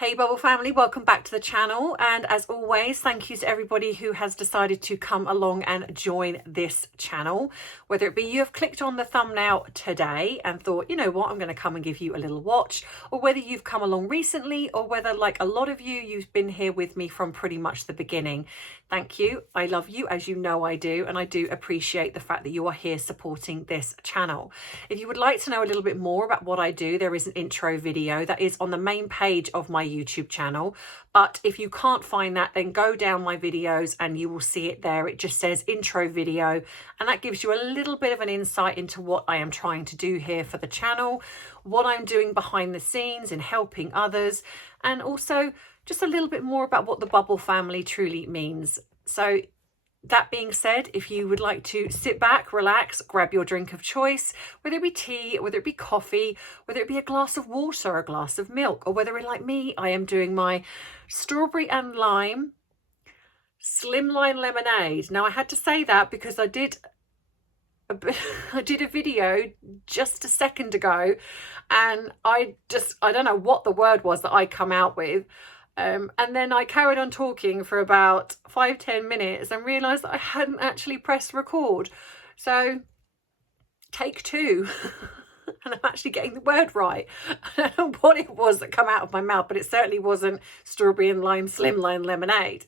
Hey Bubble family, welcome back to the channel, and as always, thank you to everybody who has decided to come along and join this channel. Whether it be you have clicked on the thumbnail today and thought, you know what, I'm going to come and give you a little watch, or whether you've come along recently, or whether like a lot of you, you've been here with me from pretty much the beginning. Thank you. I love you, as you know I do, and I do appreciate the fact that you are here supporting this channel. If you would like to know a little bit more about what I do, there is an intro video that is on the main page of my YouTube channel. But if you can't find that, then go down my videos and you will see it there. It just says intro video, and that gives you a little bit of an insight into what I am trying to do here for the channel, what I'm doing behind the scenes in helping others, and also just a little bit more about what the Bubble family truly means. So that being said, if you would like to sit back, relax, grab your drink of choice, whether it be tea, whether it be coffee, whether it be a glass of water, a glass of milk, or whether, like me, I am doing my strawberry and lime slimline lemonade. Now, I had to say that because I did a video just a second ago, and I don't know what the word was that I come out with. And then I carried on talking for about 5-10 minutes and realised that I hadn't actually pressed record. So, take two. And I'm actually getting the word right. I don't know what it was that came out of my mouth, but it certainly wasn't strawberry and lime slimline lemonade.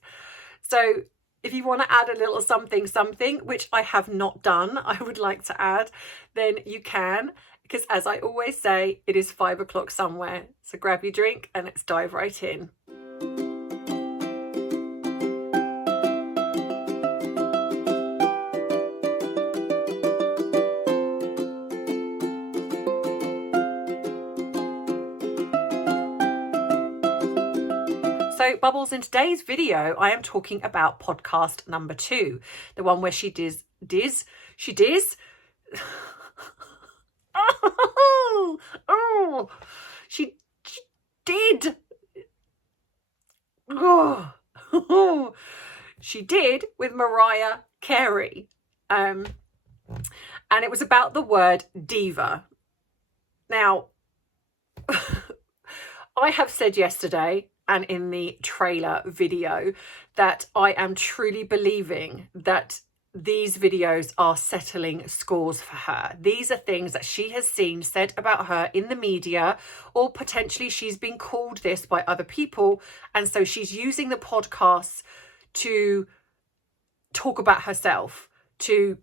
So, if you want to add a little something, which I have not done, I would like to add, then you can. Because as I always say, it is 5 o'clock somewhere. So grab your drink and let's dive right in. So Bubbles, in today's video, I am talking about podcast number 2, the one where she did. She did with Mariah Carey. And it was about the word diva. Now, I have said yesterday and in the trailer video that I am truly believing that these videos are settling scores for her. These are things that she has seen said about her in the media, or potentially she's been called this by other people. And so she's using the podcasts to talk about herself, to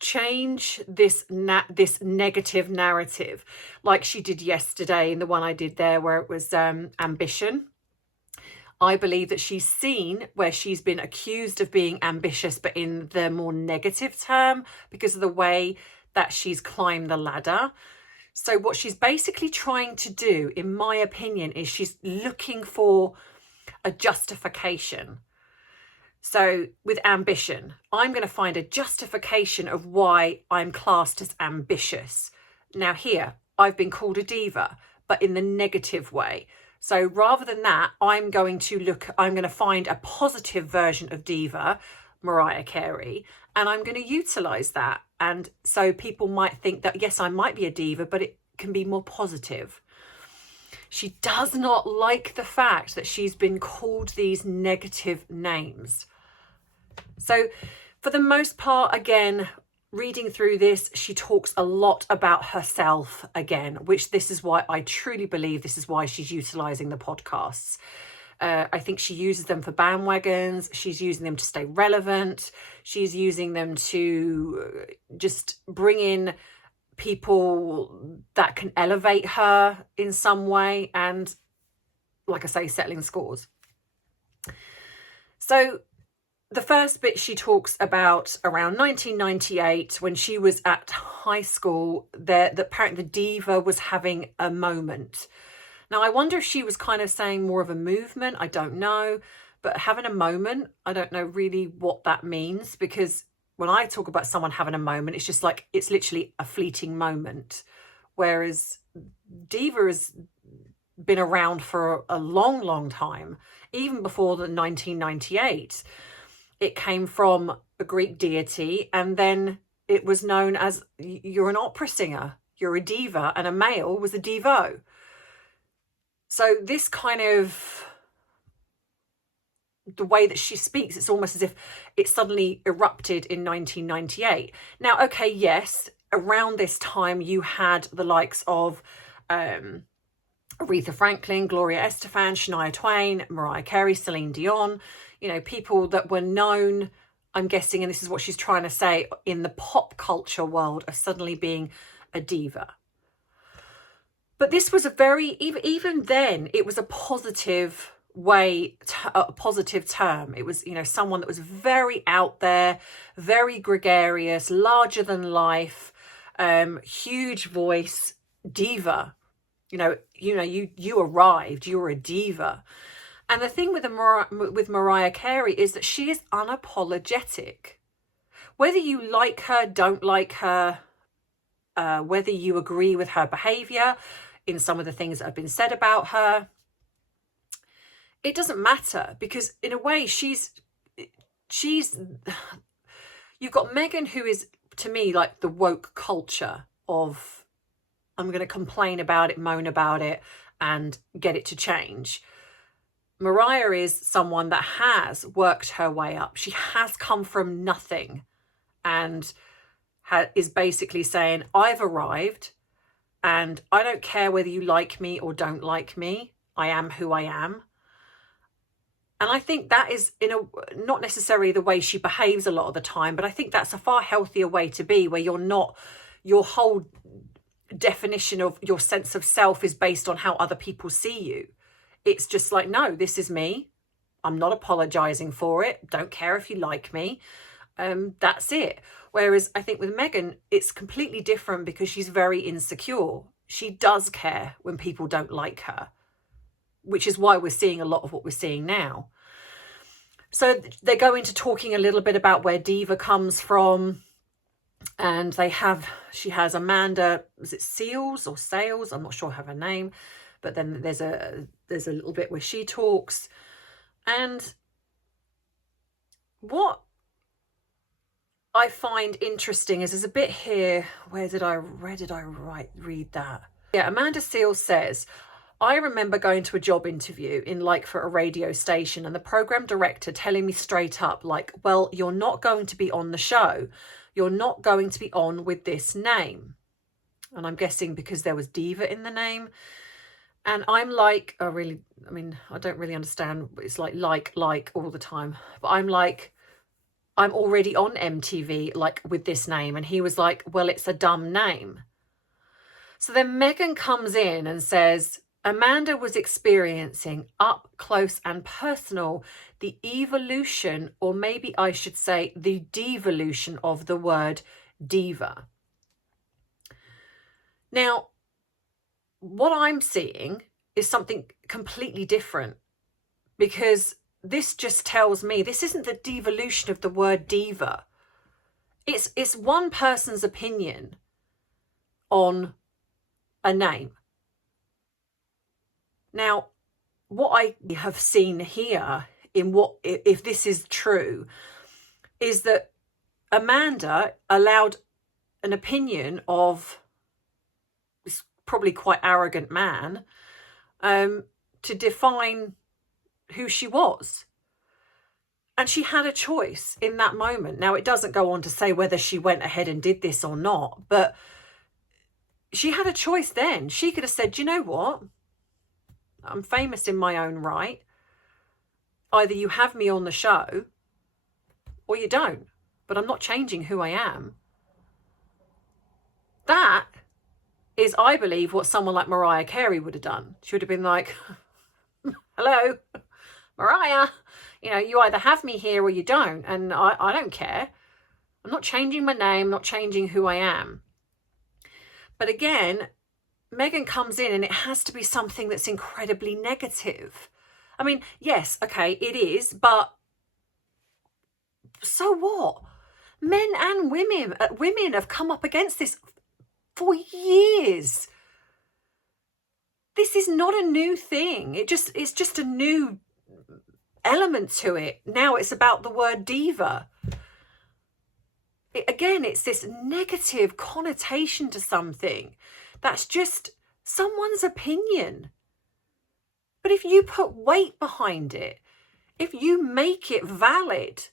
change this negative narrative, like she did yesterday in the one I did there where it was ambition. I believe that she's seen where she's been accused of being ambitious, but in the more negative term because of the way that she's climbed the ladder. So what she's basically trying to do, in my opinion, is she's looking for a justification. So with ambition, I'm going to find a justification of why I'm classed as ambitious. Now here, I've been called a diva, but in the negative way. So rather than that, I'm going to find a positive version of diva, Mariah Carey, and I'm going to utilize that. And so people might think that, yes, I might be a diva, but it can be more positive. She does not like the fact that she's been called these negative names. So for the most part, again, reading through this, she talks a lot about herself again, which this is why I truly believe this is why she's utilizing the podcasts. I think she uses them for bandwagons. She's using them to stay relevant. She's using them to just bring in people that can elevate her in some way. And like I say, settling scores. So the first bit she talks about around 1998 when she was at high school, that apparently the diva was having a moment. Now, I wonder if she was kind of saying more of a movement. I don't know. But having a moment, I don't know really what that means, because when I talk about someone having a moment, it's just like it's literally a fleeting moment. Whereas diva has been around for a long, long time, even before the 1998. It came from a Greek deity, and then it was known as, you're an opera singer, you're a diva, and a male was a divo. So this kind of, the way that she speaks, it's almost as if it suddenly erupted in 1998. Now, okay, yes, around this time you had the likes of Aretha Franklin, Gloria Estefan, Shania Twain, Mariah Carey, Celine Dion, you know, people that were known, I'm guessing, and this is what she's trying to say, in the pop culture world, of suddenly being a diva. But this was a very, even then, it was a positive way, a positive term. It was, you know, someone that was very out there, very gregarious, larger than life, huge voice, diva. You arrived, you're a diva. And the thing with Mariah Carey is that she is unapologetic. Whether you like her, don't like her, whether you agree with her behaviour in some of the things that have been said about her, it doesn't matter, because in a way she's you've got Meghan, who is, to me, like the woke culture of, I'm going to complain about it, moan about it, and get it to change. Mariah is someone that has worked her way up. She has come from nothing and is basically saying, I've arrived and I don't care whether you like me or don't like me. I am who I am. And I think that is, not necessarily the way she behaves a lot of the time, but I think that's a far healthier way to be, where you're not, your whole definition of your sense of self is based on how other people see you. It's just like, no, this is me. I'm not apologizing for it. Don't care if you like me. That's it. Whereas I think with Meghan, it's completely different, because she's very insecure. She does care when people don't like her, which is why we're seeing a lot of what we're seeing now. So they go into talking a little bit about where Diva comes from. And she has Amanda, is it Seals or Sales? I'm not sure of her name. But then there's a little bit where she talks. And what I find interesting is there's a bit here, where did I read that? Yeah, Amanda Seals says, I remember going to a job interview for a radio station, and the program director telling me straight up, like, well, you're not going to be on the show. You're not going to be on with this name. And I'm guessing because there was Diva in the name. And I'm like, I don't really understand. It's like all the time. But I'm like, I'm already on MTV, like, with this name. And he was like, well, it's a dumb name. So then Meghan comes in and says, Amanda was experiencing up close and personal the evolution, or maybe I should say the devolution, of the word diva. Now, what I'm seeing is something completely different, because this just tells me this isn't the devolution of the word diva. It's one person's opinion on a name. Now, what I have seen here, if this is true, is that Amanda allowed an opinion of this probably quite arrogant man to define who she was. And she had a choice in that moment. Now, it doesn't go on to say whether she went ahead and did this or not, but she had a choice then. She could have said, you know what? I'm famous in my own right. Either you have me on the show or you don't, but I'm not changing who I am. That is, I believe, what someone like Mariah Carey would have done. She would have been like, hello, Mariah, you either have me here or you don't, and I don't care. I'm not changing my name, not changing who I am. But again, Meghan comes in and it has to be something that's incredibly negative. I mean, yes, okay, it is, but so what? Men and women have come up against this for years. This is not a new thing. It's just a new element to it. Now it's about the word diva. It's this negative connotation to something that's just someone's opinion. But if you put weight behind it, if you make it valid,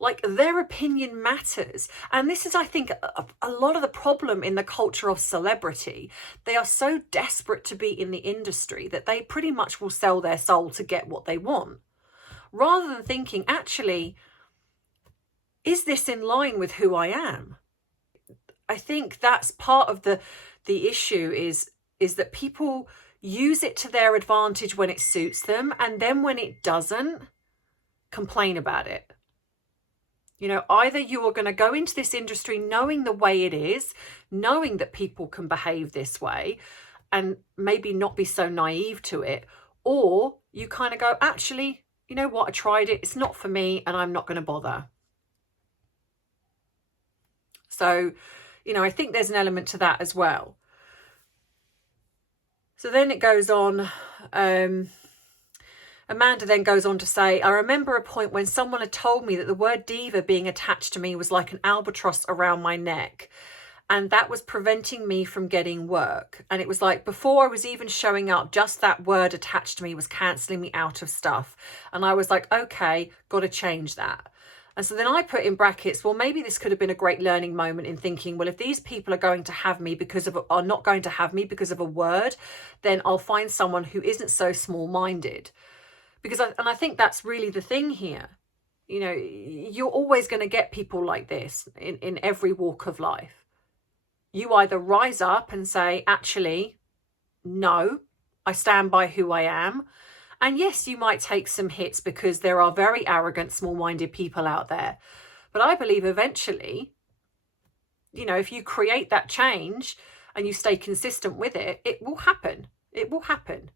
like, their opinion matters. And this is, I think, a lot of the problem in the culture of celebrity. They are so desperate to be in the industry that they pretty much will sell their soul to get what they want, rather than thinking, actually, is this in line with who I am? I think that's part of the issue is that people use it to their advantage when it suits them, and then when it doesn't, complain about it. You know, either you are going to go into this industry knowing the way it is, knowing that people can behave this way and maybe not be so naive to it, or you kind of go, actually, you know what, I tried it, it's not for me, and I'm not going to bother. So, you know, I think there's an element to that as well. So then it goes on, Amanda then goes on to say, I remember a point when someone had told me that the word diva being attached to me was like an albatross around my neck. And that was preventing me from getting work. And it was like, before I was even showing up, just that word attached to me was cancelling me out of stuff. And I was like, okay, got to change that. And so then I put in brackets, well, maybe this could have been a great learning moment in thinking, well, if these people are going to have me are not going to have me because of a word, then I'll find someone who isn't so small-minded. Because I think that's really the thing here. You know, you're always going to get people like this in every walk of life. You either rise up and say, actually, no, I stand by who I am. And yes, you might take some hits because there are very arrogant, small-minded people out there. But I believe eventually, you know, if you create that change and you stay consistent with it, it will happen. It will happen.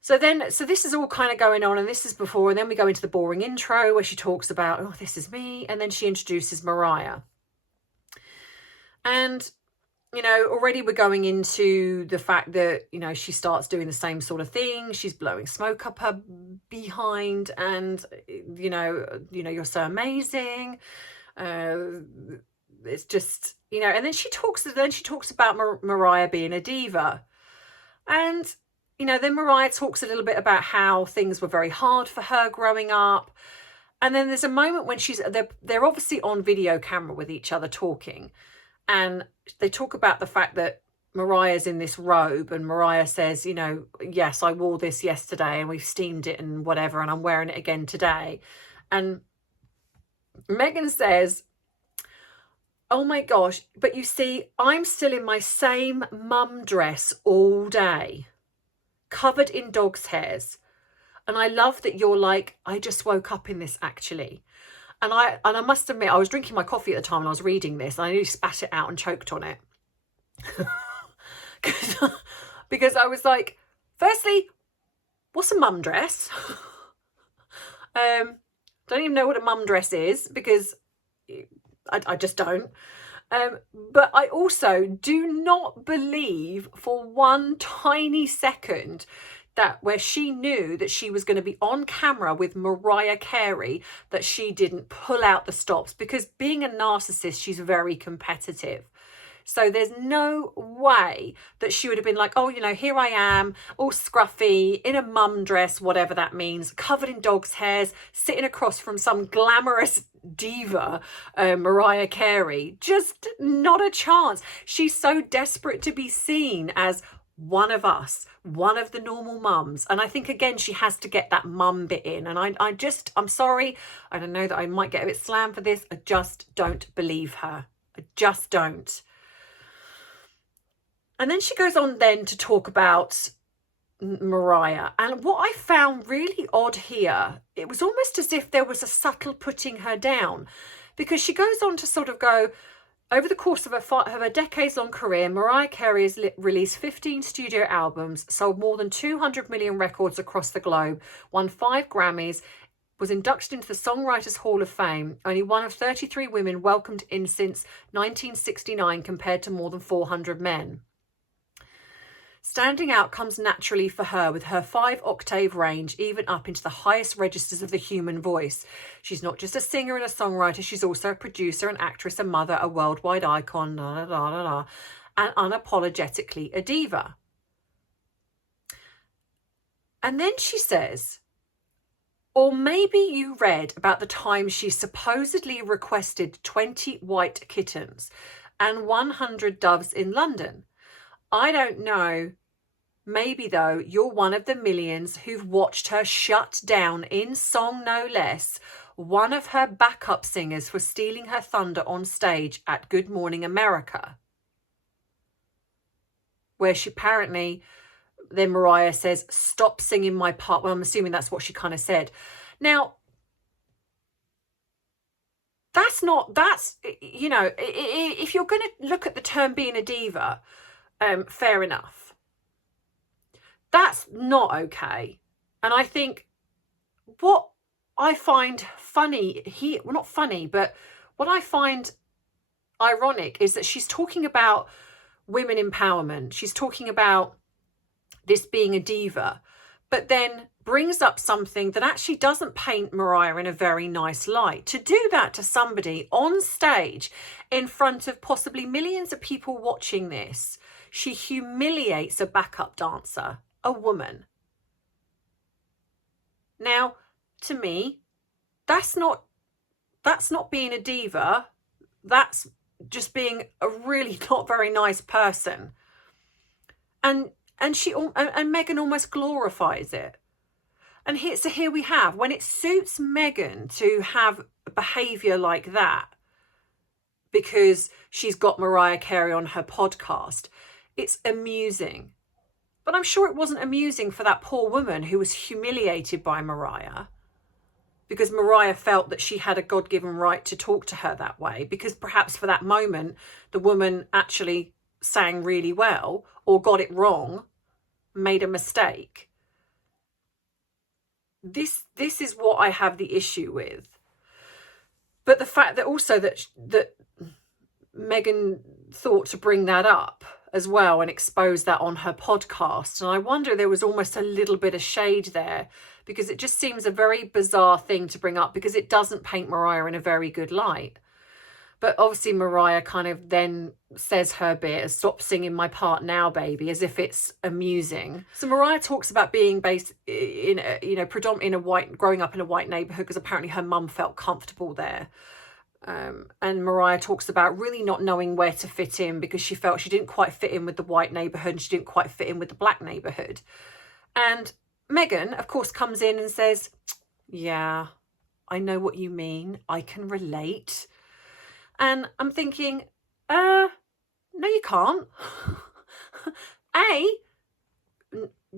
So this is all kind of going on, and this is before, and then we go into the boring intro where she talks about, oh, this is me, and then she introduces Mariah. And, you know, already we're going into the fact that, you know, she starts doing the same sort of thing. She's blowing smoke up her behind, and, you know, you're so amazing. It's just, you know, and then she talks about Mariah being a diva. And, you know, then Mariah talks a little bit about how things were very hard for her growing up. And then there's a moment when they're obviously on video camera with each other talking. And they talk about the fact that Mariah's in this robe, and Mariah says, you know, yes, I wore this yesterday and we've steamed it and whatever, and I'm wearing it again today. And Meghan says, oh my gosh, but you see, I'm still in my same mum dress all day, covered in dog's hairs. And I love that you're like, I just woke up in this actually. And I must admit, I was drinking my coffee at the time and I was reading this, and I nearly spat it out and choked on it. Because I was like, firstly, what's a mum dress? Don't even know what a mum dress is, because I just don't. But I also do not believe for one tiny second that where she knew that she was going to be on camera with Mariah Carey, that she didn't pull out the stops, because being a narcissist, she's very competitive. So there's no way that she would have been like, oh, you know, here I am, all scruffy, in a mum dress, whatever that means, covered in dog's hairs, sitting across from some glamorous diva, Mariah Carey. Just not a chance. She's so desperate to be seen as one of us, one of the normal mums. And I think, again, she has to get that mum bit in. And I'm sorry, I don't know that I might get a bit slammed for this. I just don't believe her. I just don't. And then she goes on then to talk about Mariah. And what I found really odd here, it was almost as if there was a subtle putting her down, because she goes on to sort of go, over the course of her decades-long career, Mariah Carey has released 15 studio albums, sold more than 200 million records across the globe, won 5 Grammys, was inducted into the Songwriters Hall of Fame, only one of 33 women welcomed in since 1969 compared to more than 400 men. Standing out comes naturally for her with her 5-octave range, even up into the highest registers of the human voice. She's not just a singer and a songwriter, she's also a producer, an actress, a mother, a worldwide icon, and unapologetically a diva. And then she says, or maybe you read about the time she supposedly requested 20 white kittens and 100 doves in London. I don't know. Maybe, though, you're one of the millions who've watched her shut down, in song no less, one of her backup singers for stealing her thunder on stage at Good Morning America, where she apparently, then Mariah says, stop singing my part. Well, I'm assuming that's what she kind of said. Now, you know, if you're going to look at the term being a diva, fair enough. That's not okay. And I think what I find funny here, well, not funny, but what I find ironic is that she's talking about women empowerment. She's talking about this being a diva, but then brings up something that actually doesn't paint Mariah in a very nice light. To do that to somebody on stage in front of possibly millions of people watching this, she humiliates a backup dancer, a woman. Now, to me, that's not being a diva. That's just being a really not very nice person. And Meghan almost glorifies it. And here we have, when it suits Meghan to have behaviour like that, because she's got Mariah Carey on her podcast, it's amusing. But I'm sure it wasn't amusing for that poor woman who was humiliated by Mariah, because Mariah felt that she had a God-given right to talk to her that way, because perhaps for that moment, the woman actually sang really well or got it wrong, made a mistake. This is what I have the issue with. But the fact that also that Meghan thought to bring that up as well and expose that on her podcast. And I wonder, there was almost a little bit of shade there, because it just seems a very bizarre thing to bring up, because it doesn't paint Mariah in a very good light. But obviously Mariah kind of then says her bit, stop singing my part now, baby, as if it's amusing. So Mariah talks about being based in, growing up in a white neighborhood, because apparently her mum felt comfortable there. And Mariah talks about really not knowing where to fit in, because she felt she didn't quite fit in with the white neighborhood and she didn't quite fit in with the black neighborhood. And Meghan, of course, comes in and says, yeah, I know what you mean. I can relate. And I'm thinking, no, you can't. A,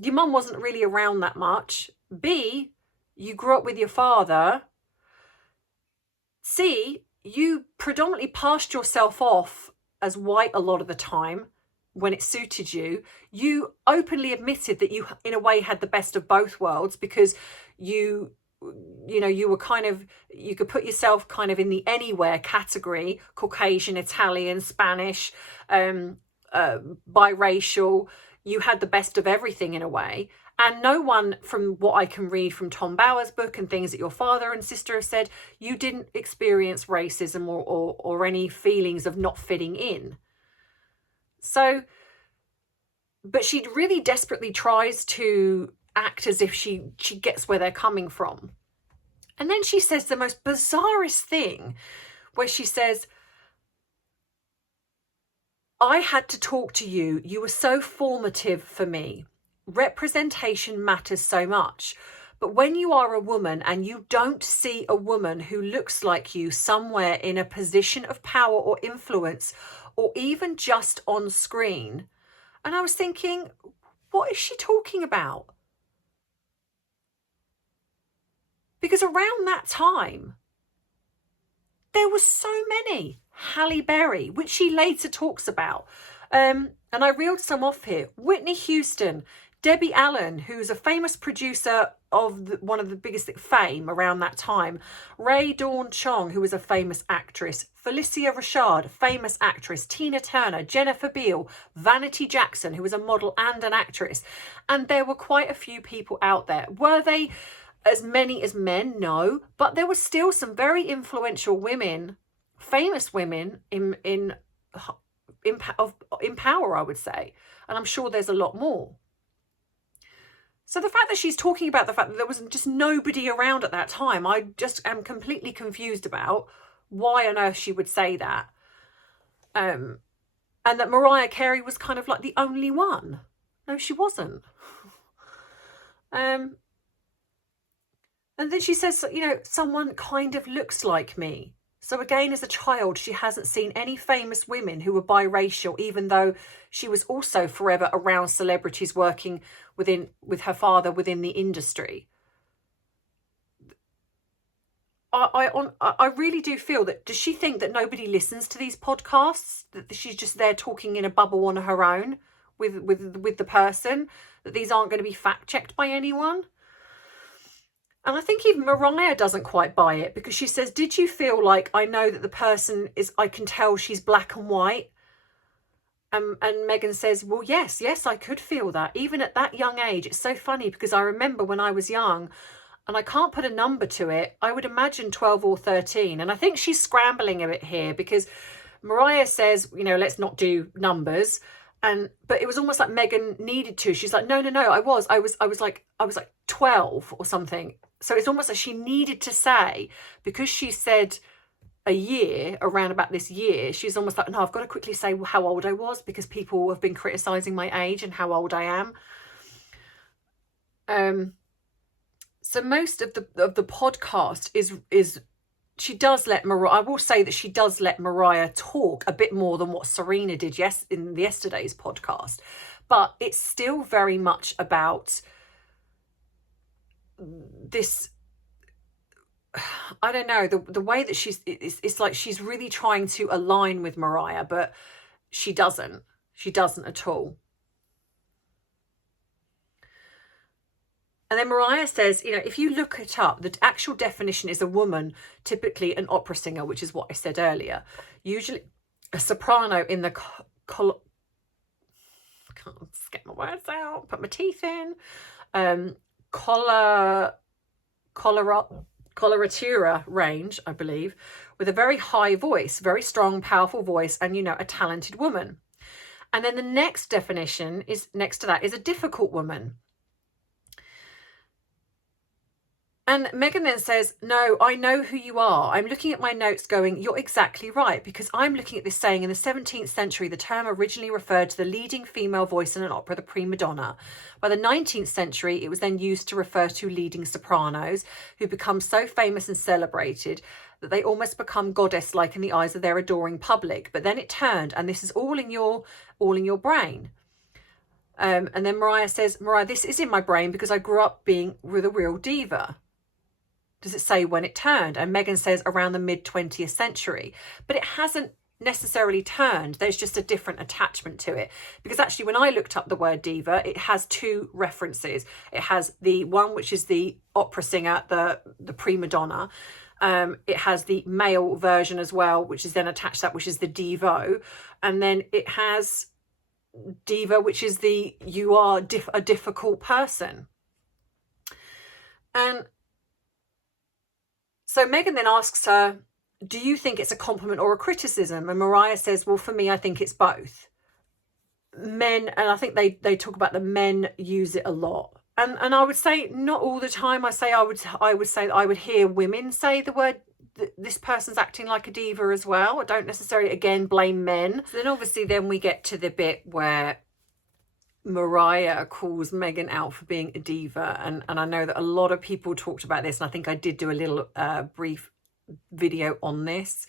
your mum wasn't really around that much. B, you grew up with your father. C, you predominantly passed yourself off as white a lot of the time when it suited you. You openly admitted that you, in a way, had the best of both worlds, because you were kind of, you could put yourself kind of in the anywhere category: Caucasian, Italian, Spanish, biracial. You had the best of everything in a way. And no one, from what I can read from Tom Bower's book and things that your father and sister have said, you didn't experience racism or any feelings of not fitting in. So, but she really desperately tries to act as if she gets where they're coming from. And then she says the most bizarrest thing, where she says, I had to talk to you. You were so formative for me. Representation matters so much. But when you are a woman and you don't see a woman who looks like you somewhere in a position of power or influence, or even just on screen. And I was thinking, what is she talking about? Because around that time, there were so many. Halle Berry, which she later talks about. And I reeled some off here. Whitney Houston, Debbie Allen, who's a famous producer of one of the biggest fame around that time. Rae Dawn Chong, who was a famous actress. Felicia Rashad, famous actress. Tina Turner, Jennifer Beal, Vanity Jackson, who was a model and an actress. And there were quite a few people out there. Were they as many as men? No. But there were still some very influential women, famous women in power, I would say. And I'm sure there's a lot more. So the fact that she's talking about the fact that there was just nobody around at that time, I just am completely confused about why on earth she would say that. And that Mariah Carey was kind of like the only one. No, she wasn't. And then she says, you know, someone kind of looks like me. So again, as a child, she hasn't seen any famous women who were biracial, even though she was also forever around celebrities working with her father within the industry. I really do feel that, does she think that nobody listens to these podcasts? That she's just there talking in a bubble on her own with the person? That these aren't going to be fact checked by anyone? And I think even Mariah doesn't quite buy it, because she says, did you feel like, I know that the person is, I can tell she's black and white? And Meghan says, well, yes, I could feel that. Even at that young age. It's so funny, because I remember when I was young, and I can't put a number to it, I would imagine 12 or 13. And I think she's scrambling a bit here, because Mariah says, you know, let's not do numbers. But it was almost like Meghan needed to. She's like, no, I was like 12 or something. So it's almost like she needed to say, because she said a year, around about this year, she's almost like, no, I've got to quickly say how old I was, because people have been criticizing my age and how old I am. So most of the podcast is she does let Mariah, I will say that she does let Mariah talk a bit more than what Serena did in yesterday's podcast, but it's still very much about this, I don't know, the way that it's like she's really trying to align with Mariah, but she doesn't at all. And then Mariah says, you know, if you look it up, the actual definition is a woman, typically an opera singer, which is what I said earlier. Usually a soprano in the can't get my words out, put my teeth in. Coloratura range, I believe, with a very high voice, very strong, powerful voice, and, you know, a talented woman. And then the next definition is next to that is a difficult woman. And Meghan then says, no, I know who you are. I'm looking at my notes going, you're exactly right, because I'm looking at this saying in the 17th century, the term originally referred to the leading female voice in an opera, the prima donna. By the 19th century, it was then used to refer to leading sopranos who become so famous and celebrated that they almost become goddess-like in the eyes of their adoring public. But then it turned, and this is all in your brain. And then Mariah says, Mariah, this is in my brain because I grew up being with a real diva. Does it say when it turned? And Meghan says around the mid-20th century. But it hasn't necessarily turned. There's just a different attachment to it. Because actually, when I looked up the word diva, it has two references. It has the one which is the opera singer, the prima donna. It has the male version as well, which is then attached to that, which is the divo. And then it has diva, which is you are a difficult person. And so Meghan then asks her, do you think it's a compliment or a criticism? And Mariah says, well, for me, I think it's both. Men, and I think they talk about the men use it a lot. And I would say not all the time. I would say I would hear women say the word, this person's acting like a diva as well. I don't necessarily, again, blame men. So then obviously then we get to the bit where Mariah calls Meghan out for being a diva, and I know that a lot of people talked about this, and I think I did do a little brief video on this,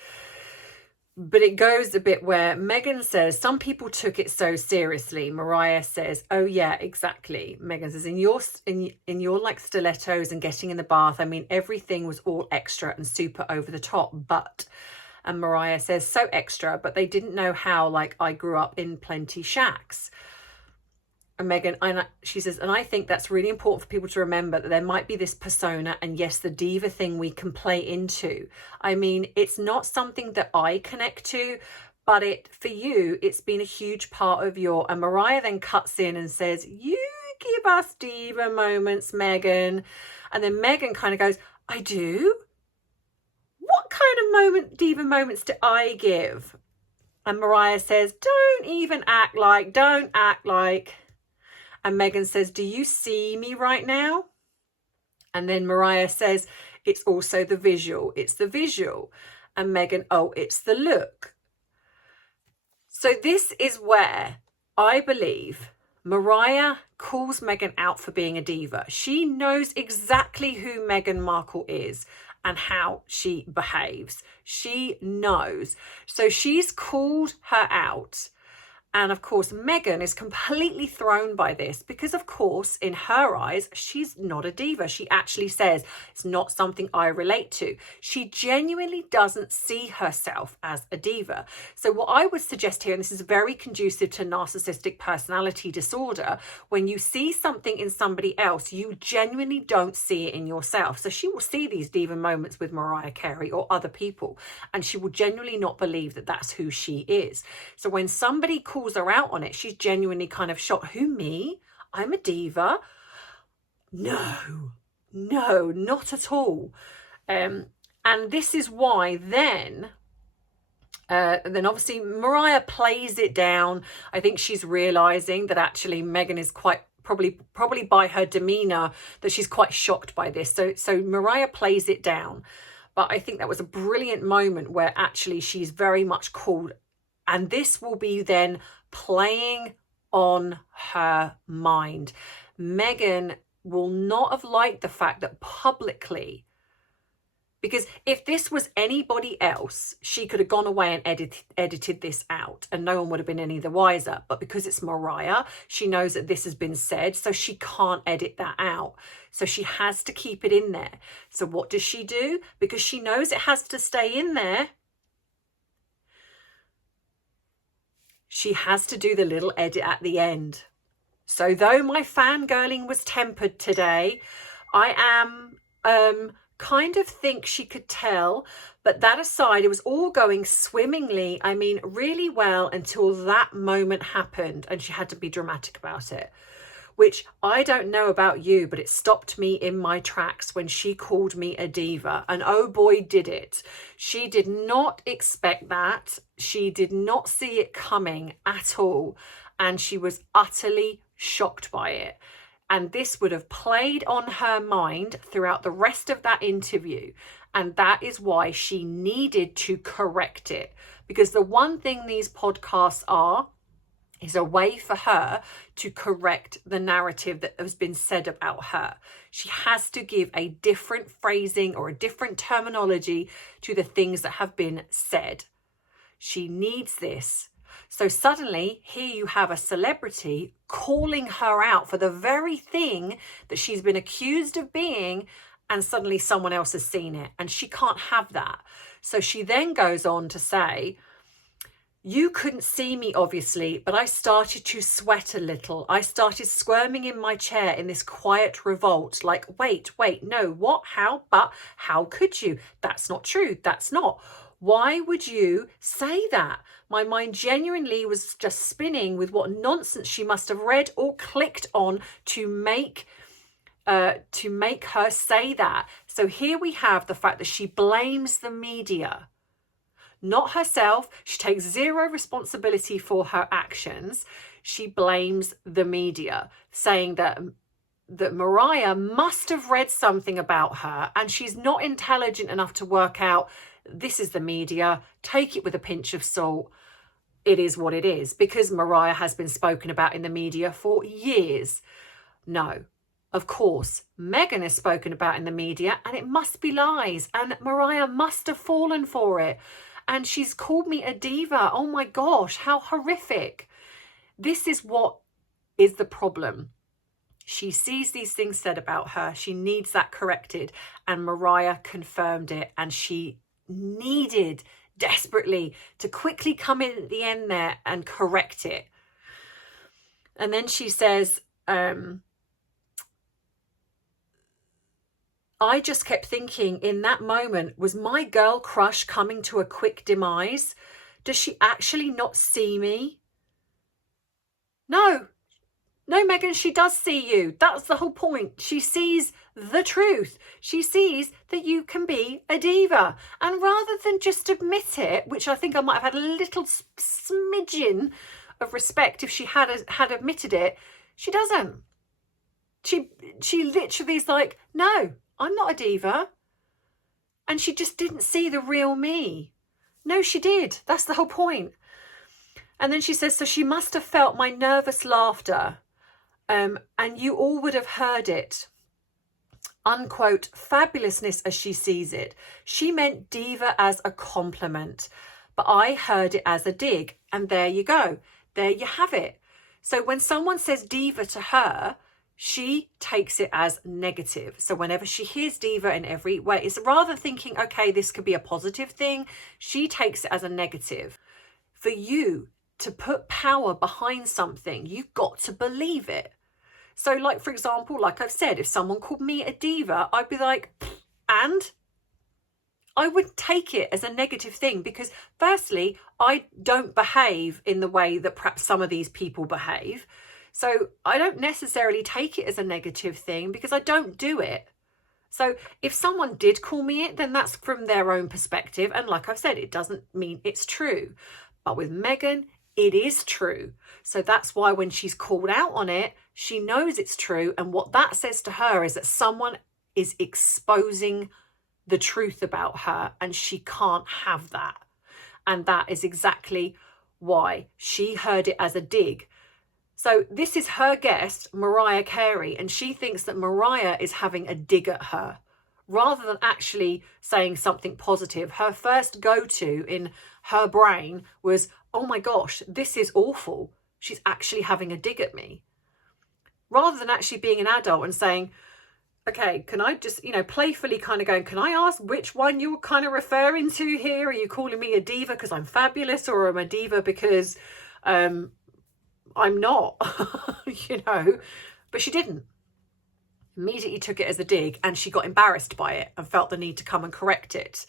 but it goes a bit where Meghan says some people took it so seriously. Mariah says, oh yeah, exactly. Meghan says, in your like stilettos and getting in the bath, I mean, everything was all extra and super over the top, but, and Mariah says, so extra, but they didn't know how, like, I grew up in plenty shacks. And Meghan, she says, and I think that's really important for people to remember, that there might be this persona, and yes, the diva thing we can play into. I mean, it's not something that I connect to, but for you, it's been a huge part of and Mariah then cuts in and says, you give us diva moments, Meghan. And then Meghan kind of goes, I do? What kind of diva moments do I give? And Mariah says, don't act like. And Meghan says, do you see me right now? And then Mariah says, it's also the visual. It's the visual. And Meghan, oh, it's the look. So this is where I believe Mariah calls Meghan out for being a diva. She knows exactly who Meghan Markle is and how she behaves. She knows. So she's called her out. And of course, Meghan is completely thrown by this because, of course, in her eyes, she's not a diva. She actually says it's not something I relate to. She genuinely doesn't see herself as a diva. So what I would suggest here, and this is very conducive to narcissistic personality disorder, when you see something in somebody else, you genuinely don't see it in yourself. So she will see these diva moments with Mariah Carey or other people, and she will genuinely not believe that that's who she is. So when somebody calls her out on it, she's genuinely kind of shocked. Who, me? I'm a diva? No, not at all. And this is why then obviously Mariah plays it down. I think she's realizing that actually Meghan is quite probably by her demeanor that she's quite shocked by this. So Mariah plays it down. But I think that was a brilliant moment where actually she's very much called. And this will be then playing on her mind. Meghan will not have liked the fact that publicly, because if this was anybody else, she could have gone away and edited this out and no one would have been any the wiser. But because it's Mariah, she knows that this has been said, so she can't edit that out. So she has to keep it in there. So what does she do? Because she knows it has to stay in there, she has to do the little edit at the end. So though my fangirling was tempered today, I am kind of think she could tell. But that aside, it was all going swimmingly, I mean, really well until that moment happened and she had to be dramatic about it. Which I don't know about you, but it stopped me in my tracks when she called me a diva. And oh boy, did it. She did not expect that. She did not see it coming at all. And she was utterly shocked by it. And this would have played on her mind throughout the rest of that interview. And that is why she needed to correct it. Because the one thing these podcasts are, is a way for her to correct the narrative that has been said about her. She has to give a different phrasing or a different terminology to the things that have been said. She needs this. So suddenly, here you have a celebrity calling her out for the very thing that she's been accused of being, and suddenly someone else has seen it, and she can't have that. So she then goes on to say, you couldn't see me, obviously, but I started to sweat a little. I started squirming in my chair in this quiet revolt, like, wait, no, what, how, but how could you? That's not true. That's not. Why would you say that? My mind genuinely was just spinning with what nonsense she must have read or clicked on to make her say that. So here we have the fact that she blames the media. Not herself. She takes zero responsibility for her actions. She blames the media, saying that Mariah must have read something about her and she's not intelligent enough to work out this is the media. Take it with a pinch of salt. It is what it is, because Mariah has been spoken about in the media for years. No, of course, Meghan is spoken about in the media and it must be lies, and Mariah must have fallen for it. And she's called me a diva. Oh my gosh, how horrific. This is what is the problem. She sees these things said about her. She needs that corrected. And Mariah confirmed it. And she needed desperately to quickly come in at the end there and correct it. And then she says, I just kept thinking in that moment, was my girl crush coming to a quick demise? Does she actually not see me? No, Meghan, she does see you. That's the whole point. She sees the truth. She sees that you can be a diva. And rather than just admit it, which I think I might have had a little smidgen of respect if she had admitted it, She doesn't. She literally is like, no, I'm not a diva. And she just didn't see the real me. No, she did. That's the whole point. And then she says, so she must have felt my nervous laughter, and you all would have heard it. Unquote, fabulousness as she sees it. She meant diva as a compliment, but I heard it as a dig. And there you go. There you have it. So when someone says diva to her, she takes it as negative. So whenever she hears diva in every way, it's rather thinking, okay, this could be a positive thing, she takes it as a negative. For you to put power behind something, you've got to believe it. So like, for example, like I've said, if someone called me a diva, I'd be like, and? I would take it as a negative thing because firstly, I don't behave in the way that perhaps some of these people behave. So I don't necessarily take it as a negative thing because I don't do it. So if someone did call me it, then that's from their own perspective. And like I've said, it doesn't mean it's true. But with Meghan, it is true. So that's why when she's called out on it, she knows it's true. And what that says to her is that someone is exposing the truth about her and she can't have that. And that is exactly why she heard it as a dig. So this is her guest, Mariah Carey, and she thinks that Mariah is having a dig at her rather than actually saying something positive. Her first go-to in her brain was, oh my gosh, this is awful. She's actually having a dig at me. Rather than actually being an adult and saying, okay, can I just, playfully kind of going, can I ask which one you're kind of referring to here? Are you calling me a diva because I'm fabulous, or am I a diva because I'm not, but she didn't. Immediately took it as a dig and she got embarrassed by it and felt the need to come and correct it.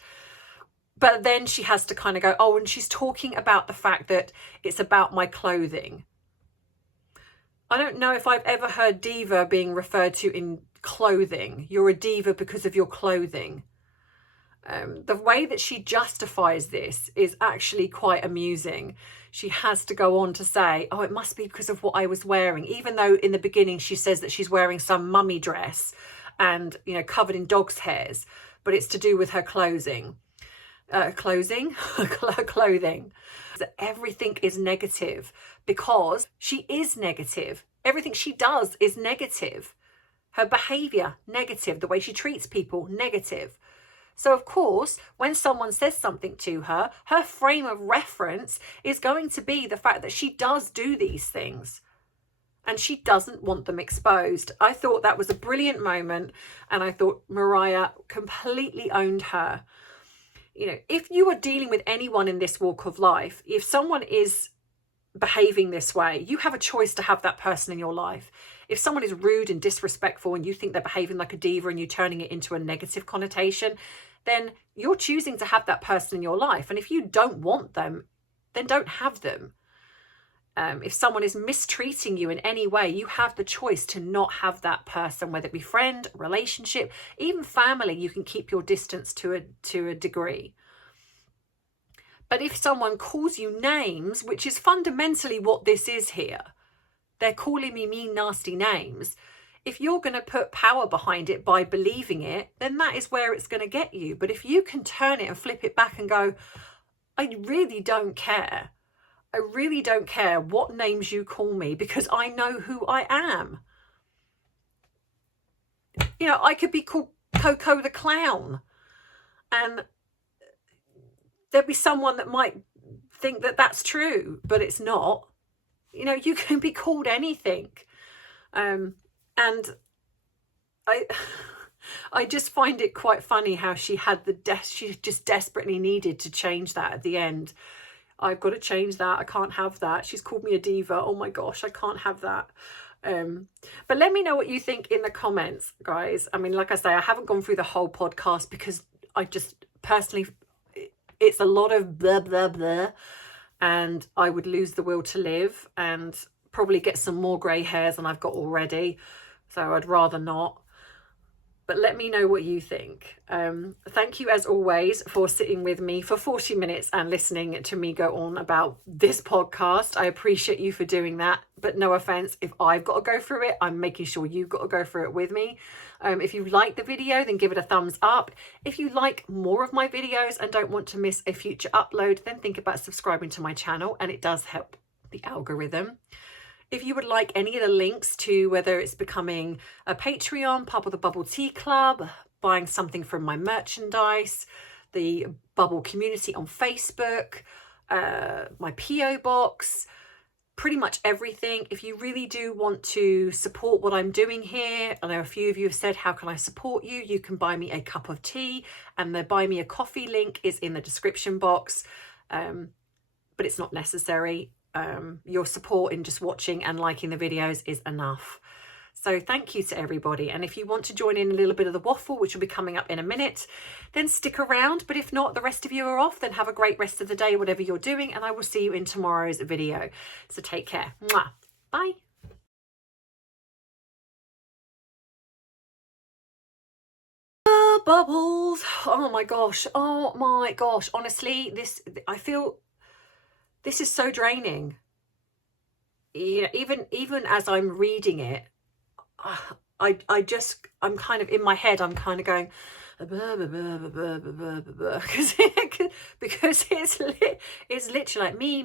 But then she has to kind of go, oh, and she's talking about the fact that it's about my clothing. I don't know if I've ever heard diva being referred to in clothing. You're a diva because of your clothing. The way that she justifies this is actually quite amusing. She has to go on to say, oh, it must be because of what I was wearing, even though in the beginning she says that she's wearing some mummy dress and, covered in dog's hairs, but it's to do with her clothing. Clothing. Everything is negative because she is negative. Everything she does is negative. Her behavior, negative. The way she treats people, negative. So, of course, when someone says something to her, her frame of reference is going to be the fact that she does do these things and she doesn't want them exposed. I thought that was a brilliant moment and I thought Mariah completely owned her. If you are dealing with anyone in this walk of life, if someone is behaving this way, you have a choice to have that person in your life. If someone is rude and disrespectful and you think they're behaving like a diva and you're turning it into a negative connotation, then you're choosing to have that person in your life. And if you don't want them, then don't have them. If someone is mistreating you in any way, you have the choice to not have that person, whether it be friend, relationship, even family. You can keep your distance to a degree. But if someone calls you names, which is fundamentally what this is here, they're calling me mean, nasty names. If you're going to put power behind it by believing it, then that is where it's going to get you. But if you can turn it and flip it back and go, I really don't care. I really don't care what names you call me because I know who I am. I could be called Coco the Clown. And there'd be someone that might think that that's true, but it's not. You can be called anything. And I just find it quite funny how she had she just desperately needed to change that at the end. I've got to change that. I can't have that. She's called me a diva. Oh my gosh, I can't have that. But let me know what you think in the comments, guys. I mean, like I say, I haven't gone through the whole podcast because I just personally, it's a lot of blah, blah, blah. And I would lose the will to live and probably get some more grey hairs than I've got already. So I'd rather not. But let me know what you think. Thank you as always for sitting with me for 40 minutes and listening to me go on about this podcast. I appreciate you for doing that. But no offense, if I've got to go through it, I'm making sure you've got to go through it with me. If you like the video, then give it a thumbs up. If you like more of my videos and don't want to miss a future upload, then think about subscribing to my channel, and it does help the algorithm. If you would like any of the links to whether it's becoming a Patreon, Pub with a Bubble Tea Club, buying something from my merchandise, the Bubble community on Facebook, my PO box, pretty much everything. If you really do want to support what I'm doing here, I know a few of you have said, how can I support you? You can buy me a cup of tea, and the buy me a coffee link is in the description box, but it's not necessary. Your support in just watching and liking the videos is enough. So thank you to everybody. And if you want to join in a little bit of the waffle, which will be coming up in a minute, then stick around. But if not, the rest of you are off, then have a great rest of the day, whatever you're doing. And I will see you in tomorrow's video. So take care. Mwah. Bye. Bubbles. Oh my gosh. Oh my gosh. Honestly, I feel this is so draining. Yeah, even as I'm reading it, I'm kind of in my head, I'm kind of going because it's literally like me.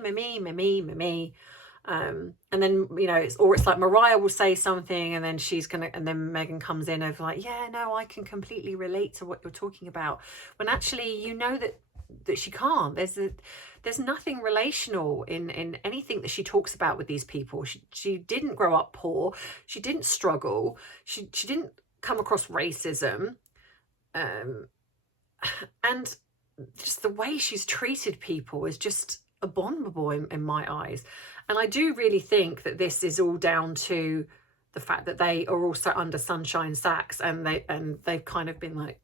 And then, you know, it's like Mariah will say something, and then then Meghan comes in of like, yeah, no, I can completely relate to what you're talking about, when actually, you know, that she can't. There's nothing relational in anything that she talks about with these people. She didn't grow up poor. She didn't struggle. She didn't come across racism. And just the way she's treated people is just abominable in my eyes. And I do really think that this is all down to the fact that they are also under Sunshine Sachs, and they've kind of been like,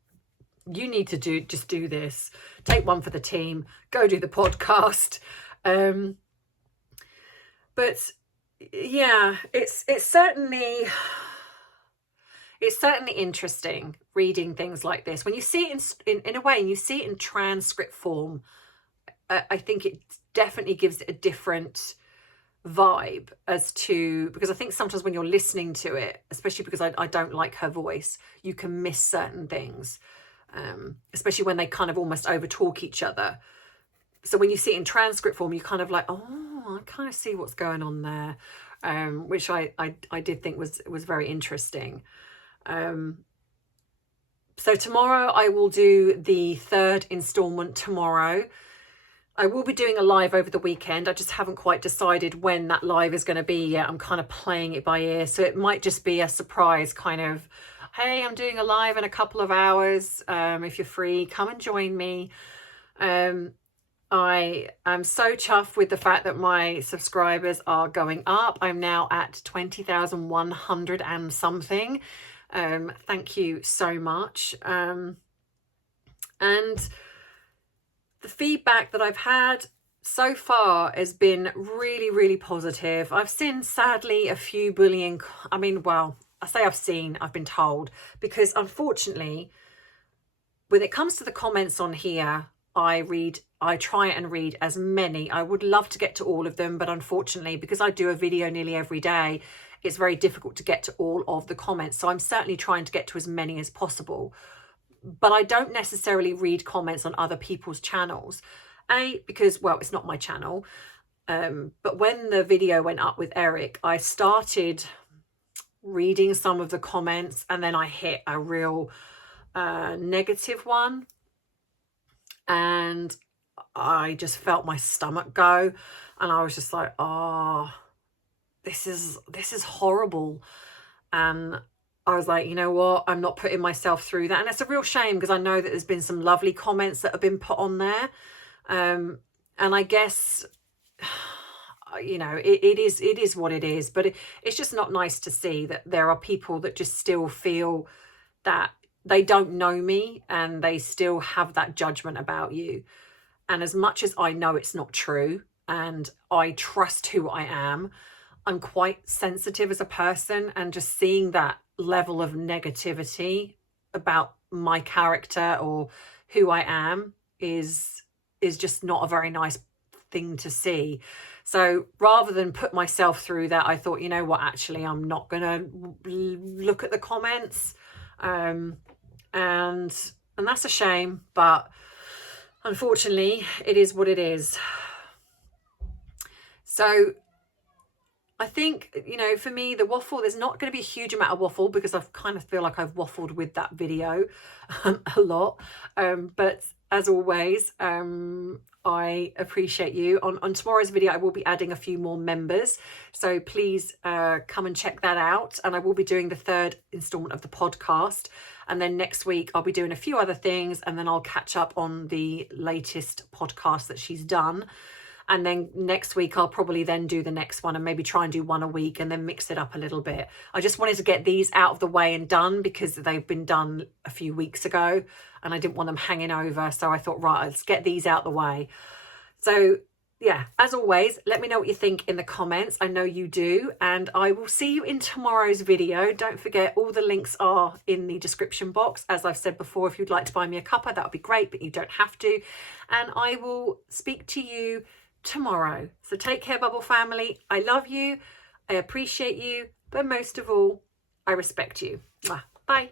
you need to just do this, take one for the team, go do the podcast. But yeah, it's certainly interesting reading things like this when you see it in a way, and you see it in transcript form. I think it definitely gives it a different vibe because I think sometimes when you're listening to it, especially because I don't like her voice, you can miss certain things. Especially when they kind of almost over talk each other. So when you see it in transcript form, you kind of like, oh, I kind of see what's going on there, which I did think was very interesting. So tomorrow I will do the 3rd installment tomorrow. I will be doing a live over the weekend. I just haven't quite decided when that live is going to be yet. I'm kind of playing it by ear. So it might just be a surprise kind of, hey, I'm doing a live in a couple of hours. If you're free, come and join me. I am so chuffed with the fact that my subscribers are going up. I'm now at 20,100 and something. Thank you so much. And the feedback that I've had so far has been really, really positive. I've seen, sadly, a few bullying. I mean, well, I say I've been told, because unfortunately, when it comes to the comments on here, I try and read as many. I would love to get to all of them, but unfortunately, because I do a video nearly every day, it's very difficult to get to all of the comments. So I'm certainly trying to get to as many as possible. But I don't necessarily read comments on other people's channels. Because, well, it's not my channel. But when the video went up with Eric, I started reading some of the comments, and then I hit a real negative one, and I just felt my stomach go, and I was just like, oh, this is horrible. And I was like, you know what, I'm not putting myself through that. And it's a real shame, because I know that there's been some lovely comments that have been put on there, and I guess, you know, it is what it is. But it's just not nice to see that there are people that just still feel that they don't know me, and they still have that judgment about you. And as much as I know it's not true, and I trust who I am, I'm quite sensitive as a person, and just seeing that level of negativity about my character or who I am is just not a very nice thing to see. So rather than put myself through that, I thought, you know what, actually, I'm not going to look at the comments. And that's a shame, but unfortunately, it is what it is. So I think, you know, for me, the waffle, there's not going to be a huge amount of waffle because I kind of feel like I've waffled with that video a lot. But as always, I appreciate you. On tomorrow's video, I will be adding a few more members. So please come and check that out. And I will be doing the 3rd installment of the podcast. And then next week, I'll be doing a few other things. And then I'll catch up on the latest podcast that she's done. And then next week, I'll probably then do the next one and maybe try and do one a week and then mix it up a little bit. I just wanted to get these out of the way and done because they've been done a few weeks ago and I didn't want them hanging over. So I thought, right, let's get these out the way. So yeah, as always, let me know what you think in the comments. I know you do. And I will see you in tomorrow's video. Don't forget, all the links are in the description box. As I've said before, if you'd like to buy me a cuppa, that would be great, but you don't have to. And I will speak to you tomorrow. So take care, Bubble family. I love you. I appreciate you. But most of all, I respect you. Bye.